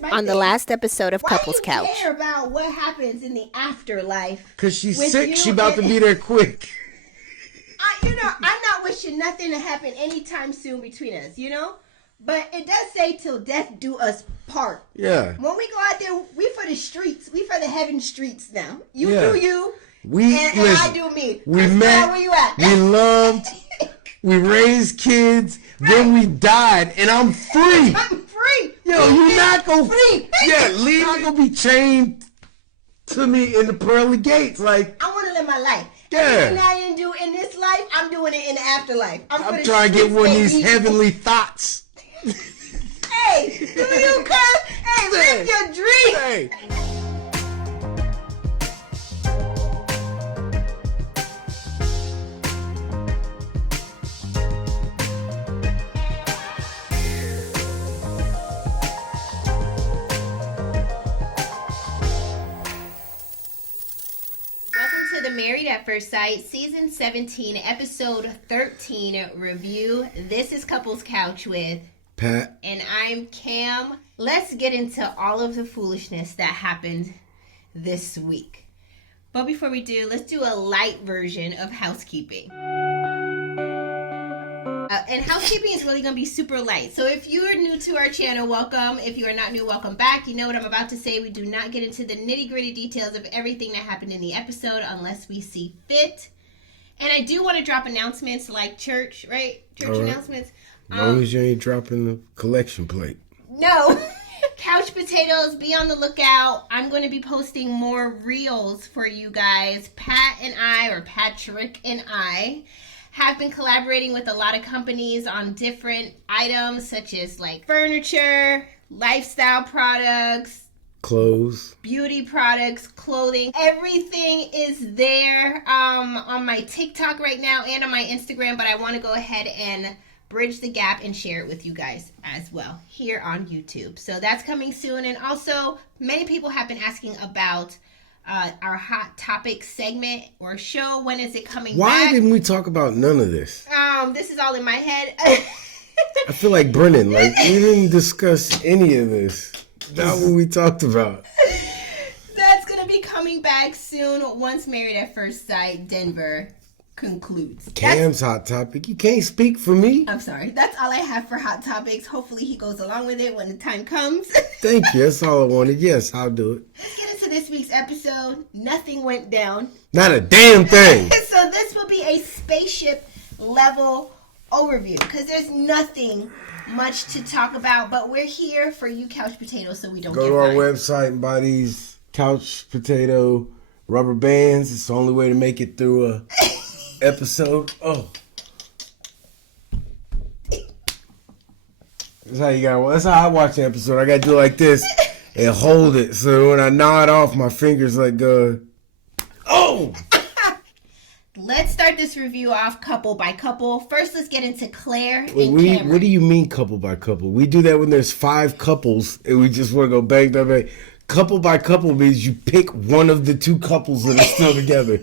my On the thing. last episode of Why Couples do you Couch. care about what happens in the afterlife? Because she's with sick. you She about to and- be there quick. I'm not wishing nothing to happen anytime soon between us, But it does say till death do us part. Yeah. When we go out there, we for the streets. We for the heaven streets now. You Yeah. do you, We and I do me. We Chris met. Brown, where you at? We loved. We raised kids. Then we died, and I'm free. I'm free. Yo, you're not gonna free. Yeah, Lee not gonna be chained to me in the pearly gates. Like, I want to live my life. Yeah. Everything I didn't do in this life, I'm doing it in the afterlife. I'm trying to get one of these heavenly thoughts. Hey, do you, cuz? Hey, live your dream. Hey. Welcome to the Married at First Sight, Season 17, Episode 13 review. This is Couples Couch with Pat. And I'm Cam. Let's get into all of the foolishness that happened this week. But before we do, let's do a light version of housekeeping. And housekeeping is really going to be super light. So if you are new to our channel, welcome. If you are not new, welcome back. You know what I'm about to say. We do not get into the nitty-gritty details of everything that happened in the episode unless we see fit. And I do want to drop announcements like church, right? Church announcements. As long as you ain't dropping the collection plate. No. Couch potatoes, be on the lookout. I'm going to be posting more reels for you guys. Pat and I, or Patrick and I, have been collaborating with a lot of companies on different items such as like furniture, lifestyle products, Clothes. beauty products, clothing. Everything is there on my TikTok right now and on my Instagram, but I want to go ahead and bridge the gap and share it with you guys as well here on YouTube. So that's coming soon. And also, many people have been asking about our Hot Topic segment or show. When is it coming back? Why didn't we talk about none of this? This is all in my head. I feel like Brennan. Like, we didn't discuss any of this. Not what we talked about. That's going to be coming back soon once Married at First Sight Denver concludes. Cam's Hot Topic. You can't speak for me. I'm sorry. That's all I have for Hot Topics. Hopefully he goes along with it when the time comes. Thank you. That's all I wanted. Yes, I'll do it. Let's get into this week's episode. Nothing went down. Not a damn thing. So this will be a spaceship level overview because there's nothing much to talk about, but we're here for you couch potatoes so we don't Go get to our fined. website and buy these couch potato rubber bands. It's the only way to make it through a episode. Oh. That's how you got. That's how I watch the episode. I got to do it like this and hold it. So when I nod off, my fingers like go. Oh. Let's start this review off couple by couple. First, let's get into Claire and Cameron. What do you mean couple by couple? We do that when there's 5 couples and we just want to go bang, bang, bang. Couple by couple means you pick one of the 2 couples that are still together.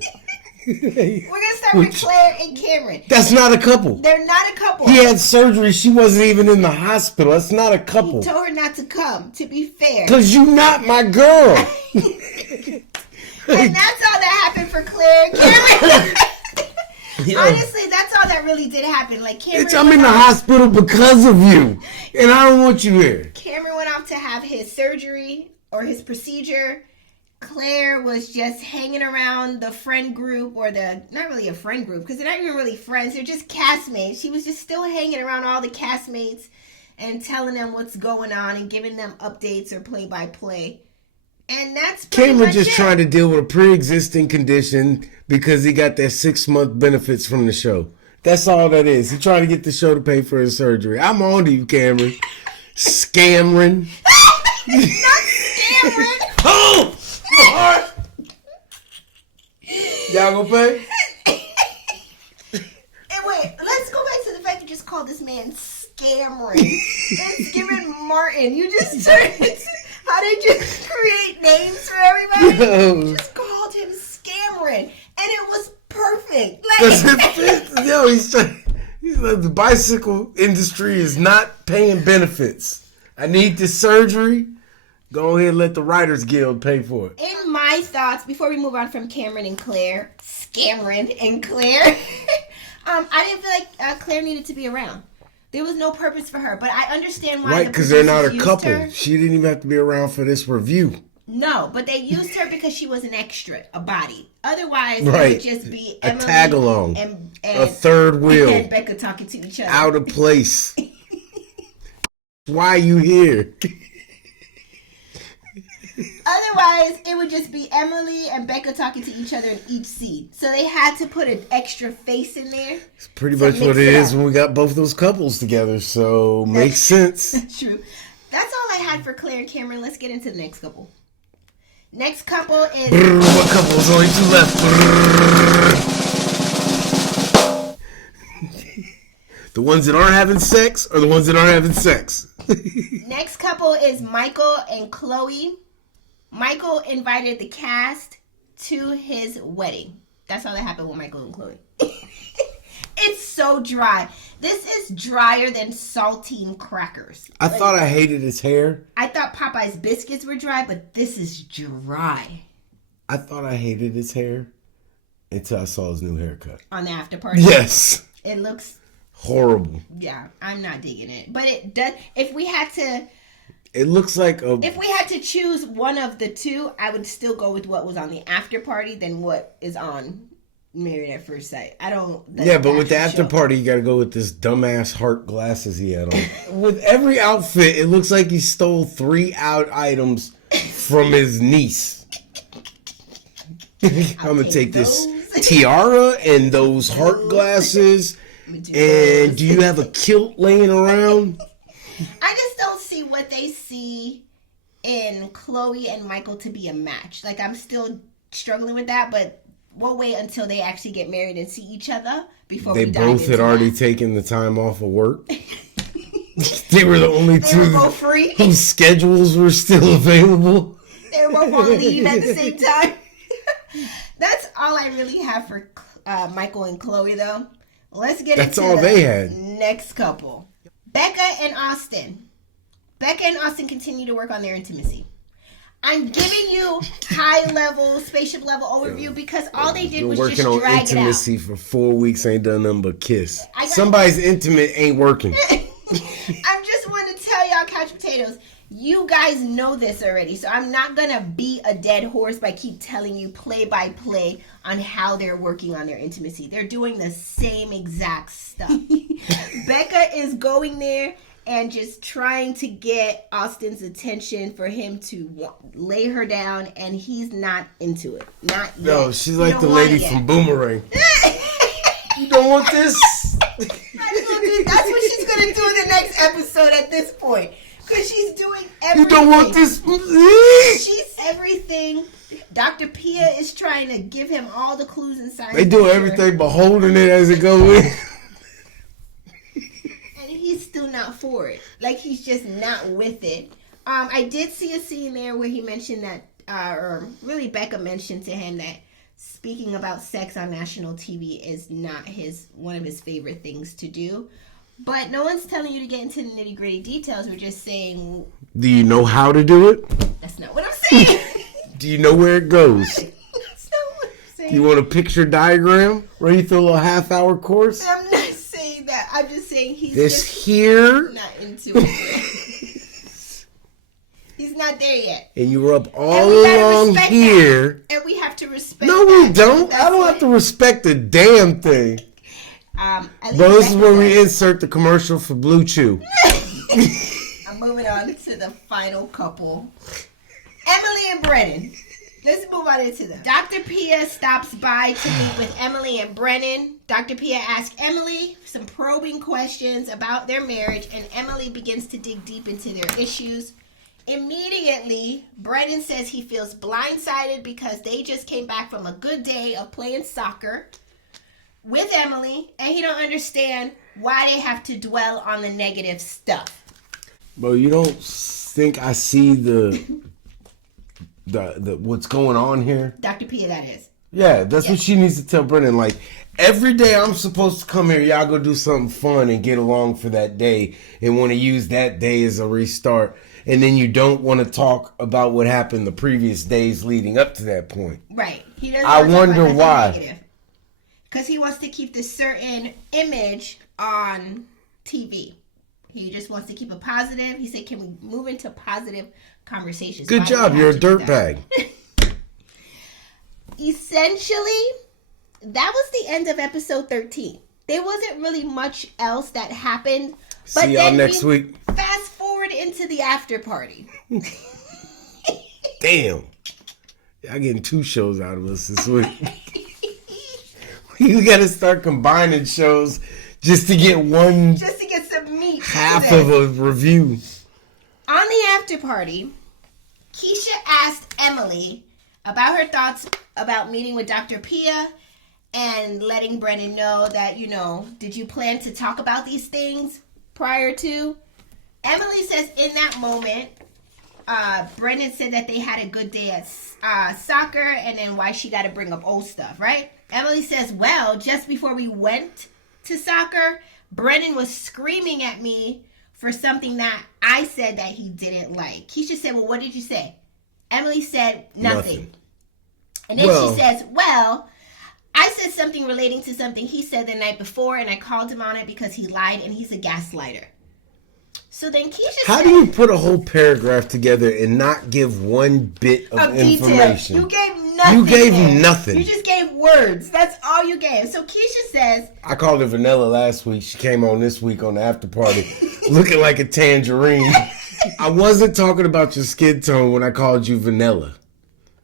We're going to start with Claire and Cameron. That's not a couple. They're not a couple. He had surgery. She wasn't even in the hospital. That's not a couple. He told her not to come, to be fair. Because you not my girl. And that's all that happened for Claire and Cameron. Yeah. Honestly, that's all that really did happen. Like Cameron, Bitch, I'm in the hospital because of you. And I don't want you here. Cameron went off to have his surgery or his procedure. Claire was just hanging around the friend group, or not really a friend group because they're not even really friends. They're just castmates. She was just still hanging around all the castmates and telling them what's going on and giving them updates or play-by-play. And that's pretty Cameron much just it. trying to deal with a pre-existing condition because he got that 6-month benefits from the show. That's all that is. He's trying to get the show to pay for his surgery. I'm on to you, Cameron. Scamron. Not Cameron. Oh! Y'all gonna pay? And wait, let's go back to the fact you just called this man Scamron. It's giving Martin. You just turned into, how did you create names for everybody? Yo. You just called him Scamron. And it was perfect. Does Like, it fit? Yo, he's like, the bicycle industry is not paying benefits. I need this surgery. Go ahead and let the Writers Guild pay for it. In my thoughts, before we move on from Cameron and Claire, I didn't feel like Claire needed to be around. There was no purpose for her, but I understand why. Right, because they're not a couple. Her. She didn't even have to be around for this review. No, but they used her because she was an extra, a body. Otherwise, it would just be Emily, a tag along, and a third wheel, and Becca talking to each other out of place. Why are you here? Otherwise, it would just be Emily and Becca talking to each other in each scene. So they had to put an extra face in there. It's pretty much what it is when we got both those couples together. So makes sense. True. That's all I had for Claire and Cameron. Let's get into the next couple. Next couple is... What couple is only two left? The ones that aren't having sex or the ones that aren't having sex? Next couple is Michael and Chloe. Michael invited the cast to his wedding. That's all that happened with Michael and Chloe. It's so dry. This is drier than saltine crackers. I thought I hated his hair. I thought Popeye's biscuits were dry, but this is dry. I thought I hated his hair until I saw his new haircut. On the after party? Yes. It looks... horrible. Yeah, I'm not digging it. But it does... If we had to... It looks like a... If we had to choose one of the two, I would still go with what was on the after party than what is on Married at First Sight. I don't... Yeah, but with the after party, you got to go with this dumbass heart glasses he had on. With every outfit, it looks like he stole 3 items from his niece. I'm going to take this tiara and those heart glasses. And do you have a kilt laying around? I just don't see what they see in Chloe and Michael to be a match. Like, I'm still struggling with that, but we'll wait until they actually get married and see each other before we dive into that. They both had already taken the time off of work. They were the only two were both free. Whose schedules were still available. They were both on leave at the same time. That's all I really have for Michael and Chloe, though. Let's get into all they had. Next couple. Becca and Austin. Becca and Austin continue to work on their intimacy. I'm giving you high-level, spaceship-level overview because all they did was just drag it out. Working on intimacy for 4 weeks, ain't done nothing but kiss. Somebody's intimate ain't working. I just want to tell y'all, couch potatoes, you guys know this already, so I'm not going to beat a dead horse by keep telling you play-by-play on how they're working on their intimacy. They're doing the same exact stuff. Becca is going there and just trying to get Austin's attention for him to lay her down, and he's not into it. Not yet. No, she's like the lady from Boomerang. You don't want this? That's what she's going to do in the next episode at this point. Because she's doing everything. You don't want this? She's everything. Dr. Pia is trying to give him all the clues and signs. They do everything but holding it as it goes in. And he's still not for it. Like, he's just not with it. I did see a scene there where he mentioned that, or really Becca mentioned to him that speaking about sex on national TV is not one of his favorite things to do. But no one's telling you to get into the nitty-gritty details. We're just saying... Do you know how to do it? That's not what I'm saying. Do you know where it goes? That's not what I'm saying. You want a picture diagram? Ready for a little half-hour course? I'm not saying that. I'm just saying he's just here? Not into it. He's not there yet. And you were up all along here. That. And we have to respect No, we don't. I don't have to respect a damn thing. But this is where we insert the commercial for Blue Chew. I'm moving on to the final couple. Emily and Brennan. Let's move on into them. Dr. Pia stops by to meet with Emily and Brennan. Dr. Pia asks Emily some probing questions about their marriage, and Emily begins to dig deep into their issues. Immediately, Brennan says he feels blindsided because they just came back from a good day of playing soccer with Emily, and he don't understand why they have to dwell on the negative stuff. Bro, you don't think I see the what's going on here? Dr. Pia, that is. Yeah, that's what she needs to tell Brennan. Like, every day I'm supposed to come here, y'all go do something fun and get along for that day and want to use that day as a restart. and then you don't want to talk about what happened the previous days leading up to that point. Right. He doesn't. I wonder why. Because he wants to keep this certain image on TV. He just wants to keep it positive. He said, "Can we move into positive conversations?" Good job. You're a dirtbag. Essentially, that was the end of episode 13. There wasn't really much else that happened. But See y'all next week. Fast forward into the after party. Damn. Y'all getting 2 shows out of us this week. You got to start combining shows just to get one. Just to get some meat. Half of a review. On the after party, Keisha asked Emily about her thoughts about meeting with Dr. Pia and letting Brennan know that, did you plan to talk about these things prior to? Emily says in that moment, Brennan said that they had a good day at soccer, and then why she got to bring up old stuff, right? Emily says, well, just before we went to soccer, Brennan was screaming at me for something that I said that he didn't like. Keisha said, well, what did you say? Emily said, nothing. And then she says, well, I said something relating to something he said the night before, and I called him on it because he lied, and he's a gaslighter. So then Keisha said... How do you put a whole paragraph together and not give one bit of information? You gave nothing. You gave nothing. You just gave words. That's all you gave. So Keisha says... I called her Vanilla last week. She came on this week on the after party looking like a tangerine. I wasn't talking about your skin tone when I called you Vanilla.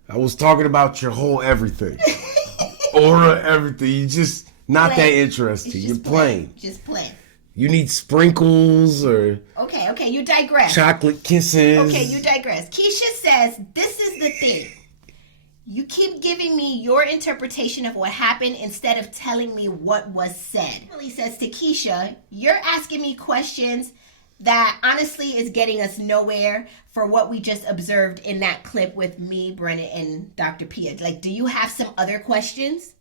I was talking about your whole everything. Aura, everything. You just not that interesting. You're plain. Just plain. You need sprinkles or... Okay, you digress. Chocolate kisses. Okay, you digress. Keisha says, this is the thing. You keep giving me your interpretation of what happened instead of telling me what was said. Emily says to Keisha, you're asking me questions that honestly is getting us nowhere for what we just observed in that clip with me, Brennan, and Dr. Pia. Like, do you have some other questions?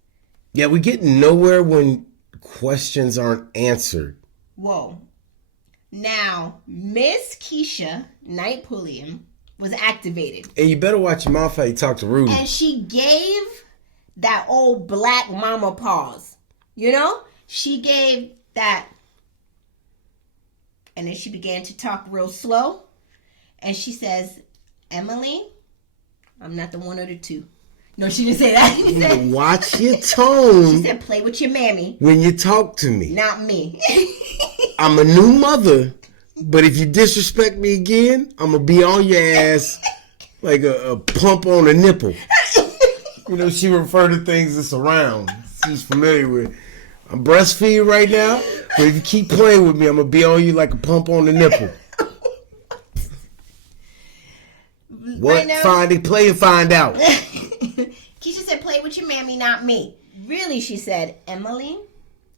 Yeah, we get nowhere when questions aren't answered. Whoa. Now, Miss Keisha Knight Pulliam was activated. And you better watch your mouth how you talk to Rudy. And she gave that old black mama pause. She gave that. And then she began to talk real slow. And she says, Emily, I'm not the one or the two. No, she didn't say that. She said, watch your tone. She said, play with your mammy. When you talk to me. Not me. I'm a new mother, but if you disrespect me again, I'm going to be on your ass like a pump on a nipple. She referred to things that's around. She's familiar with. I'm breastfeeding right now, but if you keep playing with me, I'm going to be on you like a pump on the nipple. What? Right play and find out. Keisha said, play with your mammy, not me. Really, she said, Emily,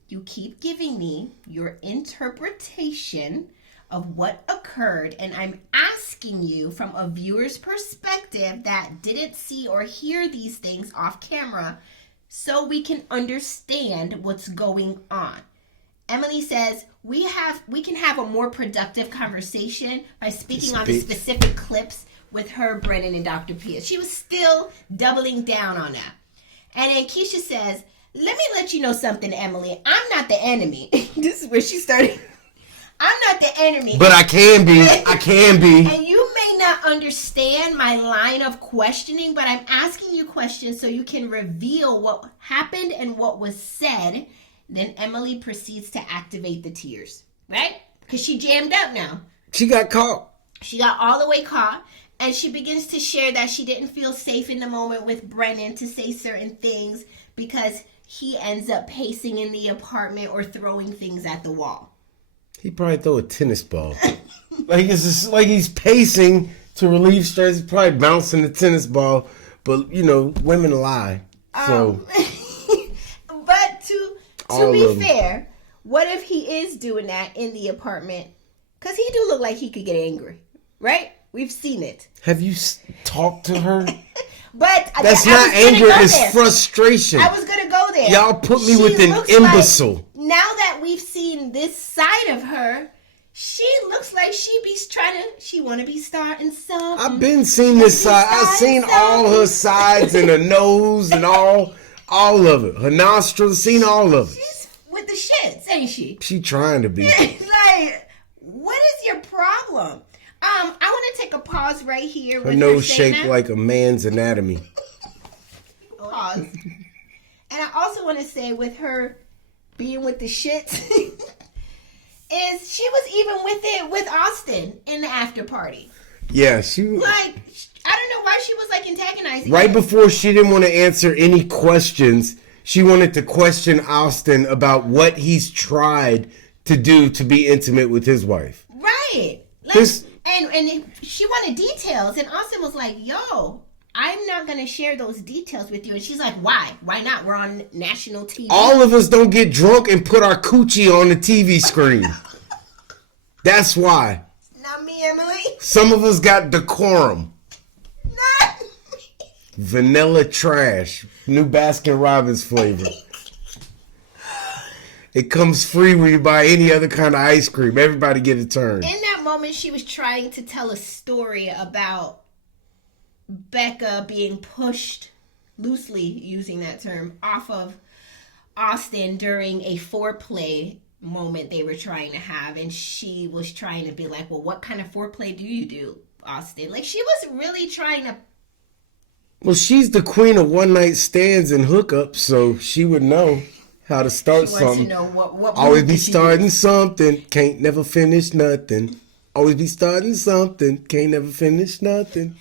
you keep giving me your interpretation of what occurred, and I'm asking you from a viewer's perspective that didn't see or hear these things off camera so we can understand what's going on. Emily says, we can have a more productive conversation by speaking on the specific clips with her, Brennan, and Dr. Pia. She was still doubling down on that. And then Keisha says, let me let you know something, Emily. I'm not the enemy. This is where she started. I'm not the enemy. But I can be. I can be. And you may not understand my line of questioning, but I'm asking you questions so you can reveal what happened and what was said. Then Emily proceeds to activate the tears, right? Because she jammed up now. She got caught. She got all the way caught. And she begins to share that she didn't feel safe in the moment with Brennan to say certain things because he ends up pacing in the apartment or throwing things at the wall. He probably throw a tennis ball. Like he's pacing to relieve stress. He's probably bouncing the tennis ball. But, women lie. So. But to be fair, what if he is doing that in the apartment? Because he do look like he could get angry, right? We've seen it. Have you talked to her? But that's not anger, it's frustration. I was going to go there. Y'all put me with an imbecile. Like, now that we've seen this side of her, She looks like she want to be starting something. I've been seeing this side. I've seen all her sides and her nose and all of it. Her nostrils, seen all of it. She's with the shits, ain't she? She trying to be. Like, what is your problem? I want to take a pause right here. Her nose shaped like a man's anatomy. Pause. And I also want to say with her being with the shits, is she was even with it with Austin in the after party. Yeah, she was. Like, I don't know why she was like antagonizing Right him. before she didn't want to answer any questions, she wanted to question Austin about what he's tried to do to be intimate with his wife. Right. Like, and she wanted details, and Austin was like, yo, I'm not going to share those details with you. And she's like, why? Why not? We're on national TV. All of us don't get drunk and put our coochie on the TV screen. That's why. Not me, Emily. Some of us got decorum. Not me. Vanilla trash. New Baskin Robbins flavor. It comes free when you buy any other kind of ice cream. Everybody get a turn. In that moment, she was trying to tell a story about Becca being pushed, loosely using that term, off of Austin during a foreplay moment they were trying to have. And she was trying to be like, well, what kind of foreplay do you do, Austin? Like, she was really trying to... Well, she's the queen of one-night stands and hookups, so she would know how to start She something. wants to know what Always move be did she starting do? something. Can't never finish nothing. Always be starting something. Can't never finish nothing.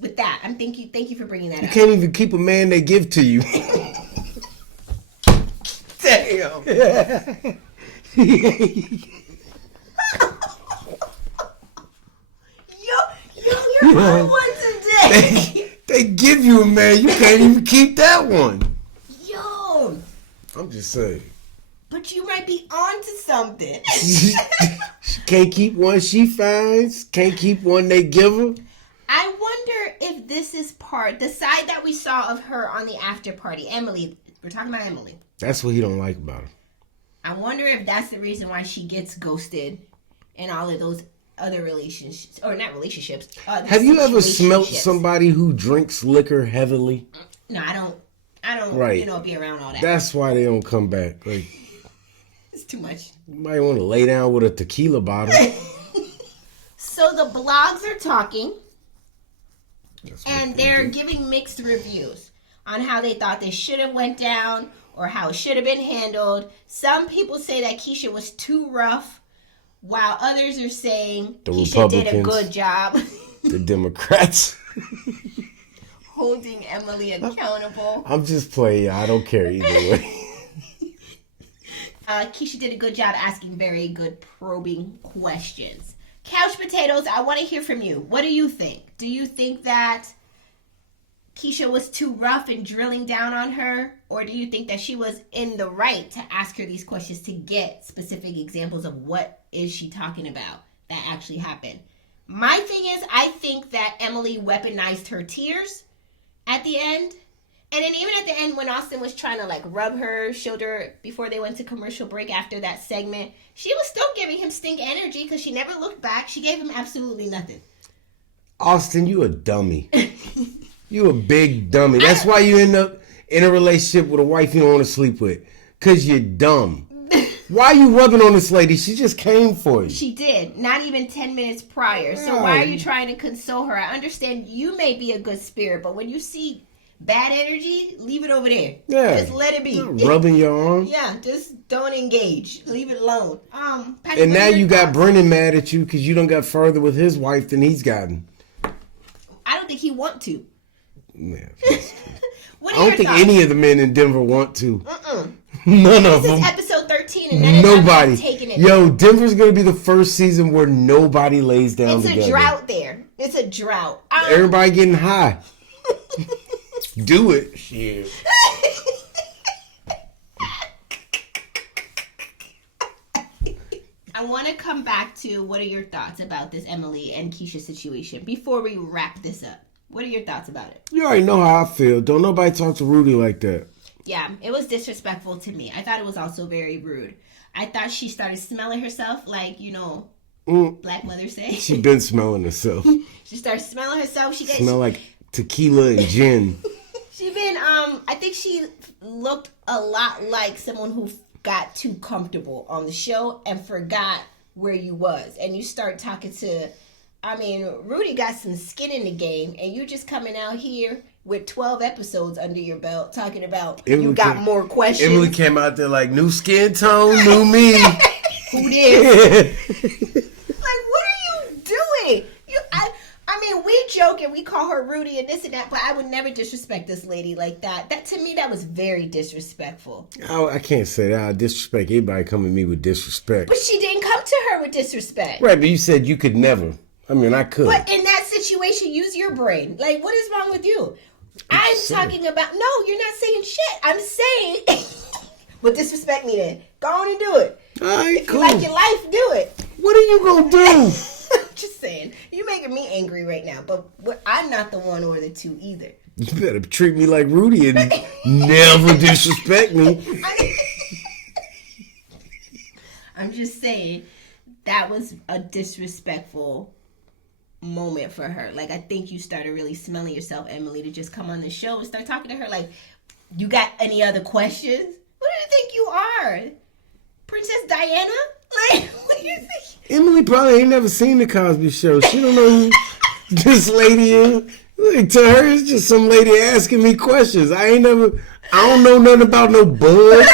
With that, thank you for bringing that You up. can't even keep a man they give to you. Damn. You're on one today. They give you a man, you can't even keep that one. Yo, I'm just saying. but you might be onto something. She can't keep one she finds. Can't keep one they give her. I wonder if this is the side that we saw of her on the after party. Emily, we're talking about Emily. That's what he don't like about her. I wonder if that's the reason why she gets ghosted in all of those other relationships, or not relationships. Have you ever smelt situationships. somebody who drinks liquor heavily? No, I don't. Right. Be around all that. That's why they don't come back. Like, It's too much. you might want to lay down with a tequila bottle. So the blogs are talking, That's what and they they're do. giving mixed reviews on how they thought this should have went down or how it should have been handled. Some people say that Keisha was too rough, while others are saying The Keisha did a Republicans. good job The Democrats. holding Emily accountable. I'm just playing. I don't care either way. Keisha did a good job asking very good probing questions. Couch Potatoes, I want to hear from you. What do you think? Do you think that Keisha was too rough in drilling down on her? Or do you think that she was in the right to ask her these questions to get specific examples of what is she talking about that actually happened? My thing is, I think that Emily weaponized her tears at the end. And then even at the end when Austin was trying to like rub her shoulder before they went to commercial break after that segment, she was still giving him stink energy because she never looked back. She gave him absolutely nothing. Austin, you a dummy. You a big dummy. That's why you end up in a relationship with a wife you don't want to sleep with. Because you're dumb. Why are you rubbing on this lady? She just came for you. She did. Not even 10 minutes prior. So why are you trying to console her? I understand you may be a good spirit, but when you see bad energy, leave it over there. Yeah. Just let it be. Not rubbing your arm. Yeah, just don't engage. Leave it alone. Patty, And what now are your you got thoughts? Brennan mad at you because you done got further with his wife than he's gotten. I don't think he want to. Yeah. What I are don't your think thoughts? any of the men in Denver want to. None of This is them. episode 13 and none Nobody. of them taking it. Yo, Denver's going to be the first season where nobody lays down It's together. a drought there. It's a drought. Everybody getting high. Do it. Shit. I want to come back to what are your thoughts about this Emily and Keisha situation before we wrap this up. What are your thoughts about it? You already know how I feel. Don't nobody talk to Rudy like that. Yeah, it was disrespectful to me. I thought it was also very rude. I thought she started smelling herself like, Black mother say. She been smelling herself. She starts smelling herself. She gets Smell like tequila and gin. She been I think she looked a lot like someone who got too comfortable on the show and forgot where you was. And you start talking to, I mean, Rudy got some skin in the game, and you just coming out here with 12 episodes under your belt talking about you got more questions. Emily came out there like, new skin tone, new me. Who did? Like, what are you doing? I mean, we joke and we call her Rudy and this and that, but I would never disrespect this lady like that. That to me, that was very disrespectful. Oh, I can't say that. I disrespect anybody coming to me with disrespect. But she didn't come to her with disrespect. Right, but you said you could never. I mean, I could. But in that situation, use your brain. Like, what is wrong with you? I'm talking about, no, you're not saying shit. I'm saying, well, disrespect me then. Go on and do it. All right, cool. If you like your life, do it. What are you going to do? Just saying. You're making me angry right now, but I'm not the one or the two either. You better treat me like Rudy and never disrespect me. I'm just saying that was a disrespectful moment for her. Like, I think you started really smelling yourself, Emily, to just come on the show and start talking to her like, you got any other questions? What do you think you are? Princess Diana? Like, what do you think? Emily probably ain't never seen the Cosby Show. She don't know who this lady is. Like, to her, it's just some lady asking me questions. I don't know nothing about no bud.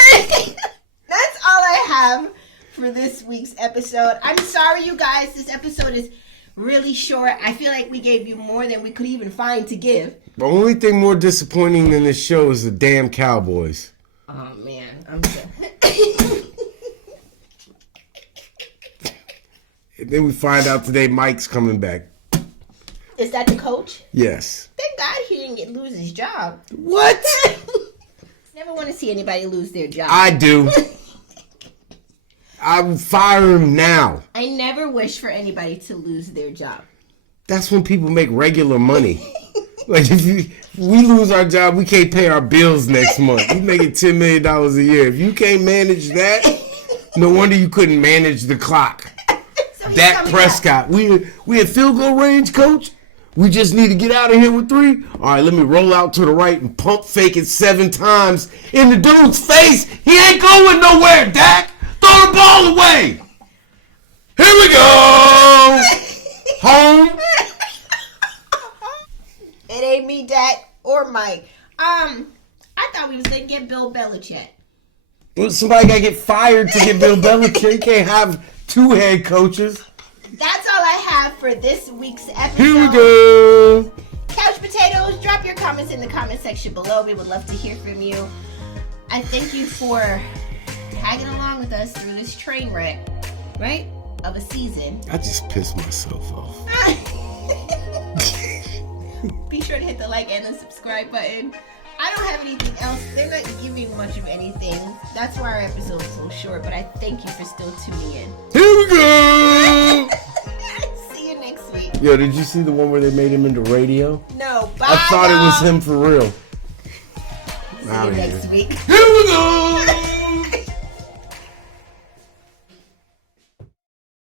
That's all I have for this week's episode. I'm sorry, you guys. This episode is really short. I feel like we gave you more than we could even find to give. The only thing more disappointing than this show is the damn Cowboys. Oh, man. I'm so... And then we find out today Mike's coming back. Is that the coach? Yes. Thank God he didn't lose his job. What? Never want to see anybody lose their job. I do. I would fire him now. I never wish for anybody to lose their job. That's when people make regular money. Like, if we lose our job, we can't pay our bills next month. We making $10 million a year. If you can't manage that, no wonder you couldn't manage the clock. Dak Prescott. We in field goal range, coach. We just need to get out of here with 3. All right, let me roll out to the right and pump fake it 7 times in the dude's face. He ain't going nowhere, Dak. Throw the ball away. Here we go. Home. It ain't me, Dak, or Mike. I thought we was gonna get Bill Belichick. Well, somebody gotta get fired to get Bill Belichick. You can't have 2 head coaches. That's all I have for this week's episode. Here we go. Couch Potatoes, drop your comments in the comment section below. We would love to hear from you. I thank you for tagging along with us through this train wreck, right, of a season. I just pissed myself off. Be sure to hit the like and the subscribe button. I don't have anything else. They're not giving much of anything. That's why our episode is so short, but I thank you for still tuning in. Here we go. See you next week. Yo, did you see the one where they made him into radio? No, bye. I thought it was him for real. See you next week. Here we go.